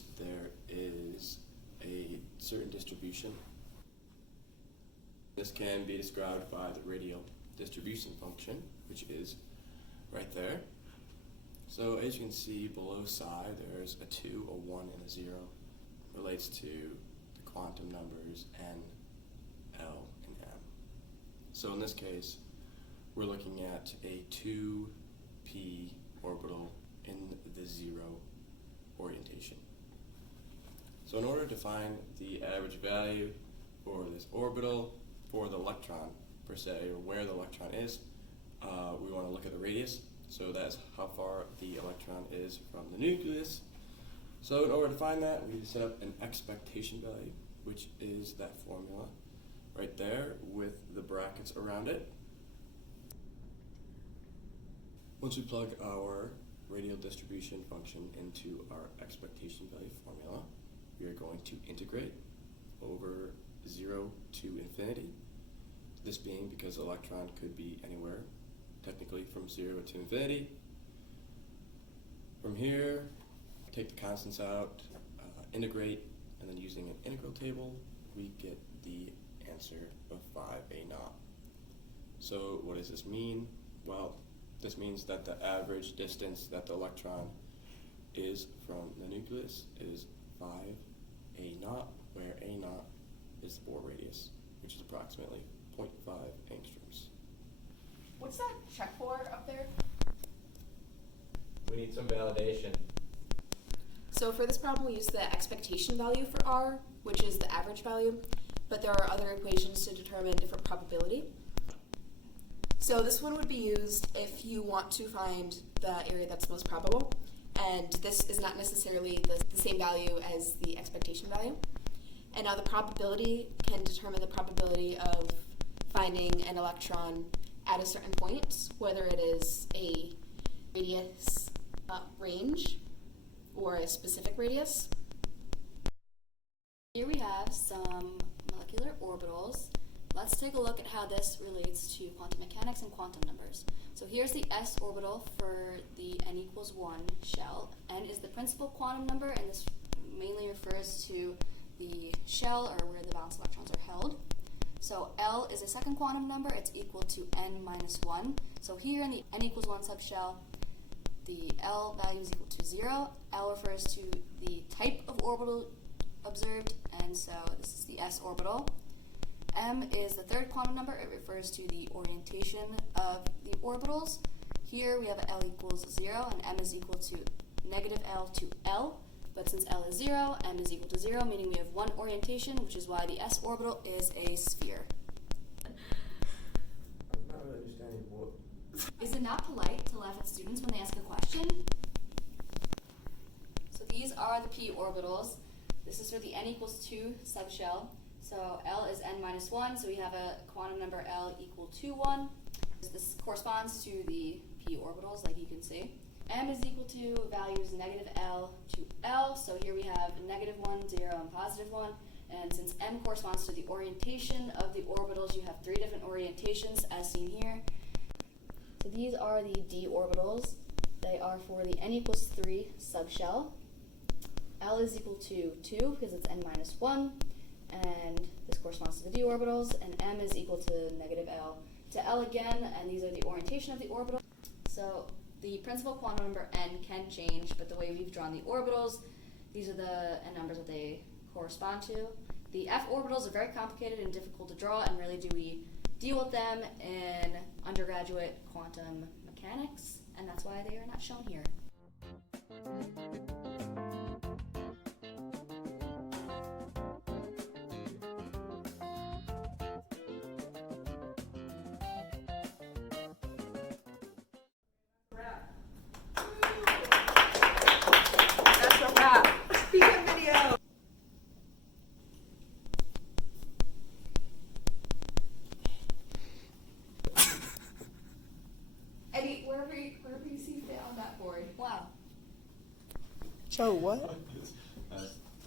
case, there is a certain distribution. This can be described by the radial distribution function, which is right there. So as you can see below psi, there's a 2, a 1, and a 0. Relates to the quantum numbers n, l, and m. So in this case, we're looking at a 2p orbital in the 0 orientation. So in order to find the average value for this orbital, for the electron per se, or where the electron is, we want to look at the radius. So that's how far the electron is from the nucleus. So in order to find that, we set up an expectation value, which is that formula right there with the brackets around it. Once we plug our radial distribution function into our expectation value formula, we are going to integrate over 0 to infinity. This being because the electron could be anywhere, technically from 0 to infinity. From here, take the constants out, integrate, and then using an integral table, we get the answer of 5a naught. So what does this mean? Well, this means that the average distance that the electron is from the nucleus is 5a naught, where a naught is the Bohr radius, which is approximately 0.5 angstroms. What's that check for up there? We need some validation. So for this problem, we use the expectation value for R, which is the average value, but there are other equations to determine different probability. So this one would be used if you want to find the area that's most probable, and this is not necessarily the same value as the expectation value. And now the probability can determine the probability of finding an electron at a certain point, whether it is a radius range or a specific radius. Here we have some molecular orbitals. Let's take a look at how this relates to quantum mechanics and quantum numbers. So here's the s orbital for the n equals 1 shell. N is the principal quantum number, and this mainly refers to the shell, or where the valence electrons are held. So L is a second quantum number. It's equal to n minus 1. So here in the n equals 1 subshell, the L value is equal to 0. L refers to the type of orbital observed, and so this is the s orbital. M is the third quantum number. It refers to the orientation of the orbitals. Here we have L equals 0, and M is equal to negative L to L. But since L is 0, M is equal to 0, meaning we have one orientation, which is why the s orbital is a sphere. I'm not really understanding what. Is it not polite to laugh at students when they ask a question? So these are the p orbitals. This is for the n equals 2 subshell. So L is n minus 1, so we have a quantum number L equal to 1. This corresponds to the p orbitals, like you can see. M is equal to values negative L to L, so here we have negative 1, 0, and positive 1. And since M corresponds to the orientation of the orbitals, you have 3 different orientations as seen here. So these are the d orbitals. They are for the n equals 3 subshell. L is equal to 2 because it's n minus 1, and this corresponds to the d orbitals, and M is equal to negative L to L again, and these are the orientation of the orbital. So the principal quantum number n can change, but the way we've drawn the orbitals, these are the n numbers that they correspond to. The f orbitals are very complicated and difficult to draw, and rarely do we deal with them in undergraduate quantum mechanics, and that's why they are not shown here. That's a wrap. Begin video. Eddie, wherever you see fit on that board. Wow. Joe, what? That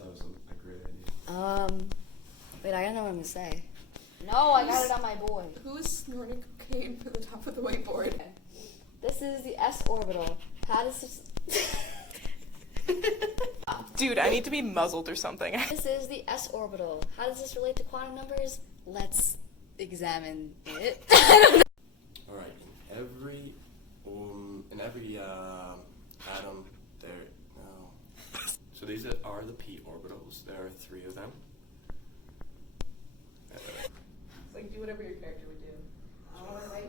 was a great idea. Wait, I gotta know what I'm gonna say. No, I got it on my board. Who's snorting cocaine to the top of the whiteboard? This is the s orbital. How does this... Dude, I need to be muzzled or something. This is the s orbital. How does this relate to quantum numbers? Let's examine it. All right. In every atom, there. No. So these are the p orbitals. There are 3 of them. It's like, do whatever your character would do.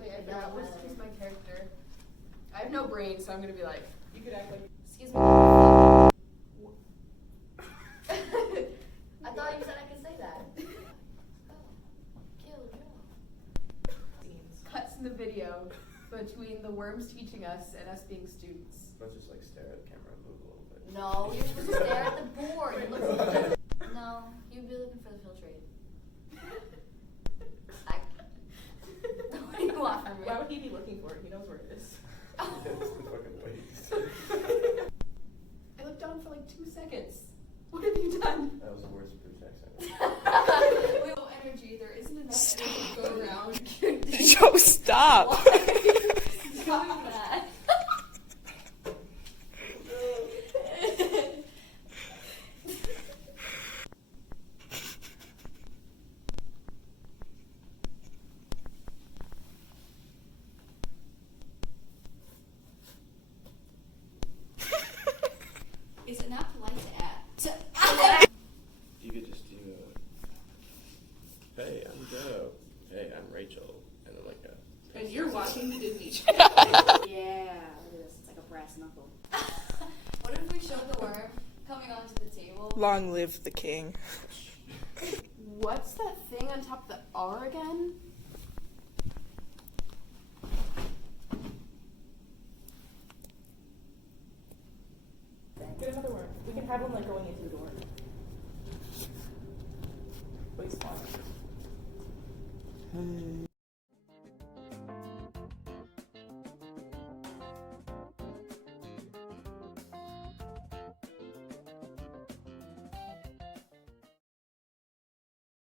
Wait, I forgot. What's choose my character? I have no brain, so I'm gonna be like, You could act like. Excuse me. I thought you said I could say that. Kill Joe. cuts in the video between the worms teaching us and us being students. Let's just like stare at the camera and move a little bit. No, you're supposed to stare at the board. It looks no, you'd be looking for the filtrate. What do you want from me? Why would he be looking for it? He knows where it is. It's the fucking waste. I looked down for like 2 seconds. What have you done? That was the worst British accent. Wait, no energy. There isn't enough energy to go around. Joe, stop. Why are you doing that? Is it not polite to add? You could just do hey, I'm Joe. Hey, I'm Rachel. And then like a. And you're watching the Disney Channel. Yeah, it is. It's like a brass knuckle. What if we showed the worm coming onto the table? Long live the king. What's that thing on top of the R again? Get another worm. We can have one like going into the door.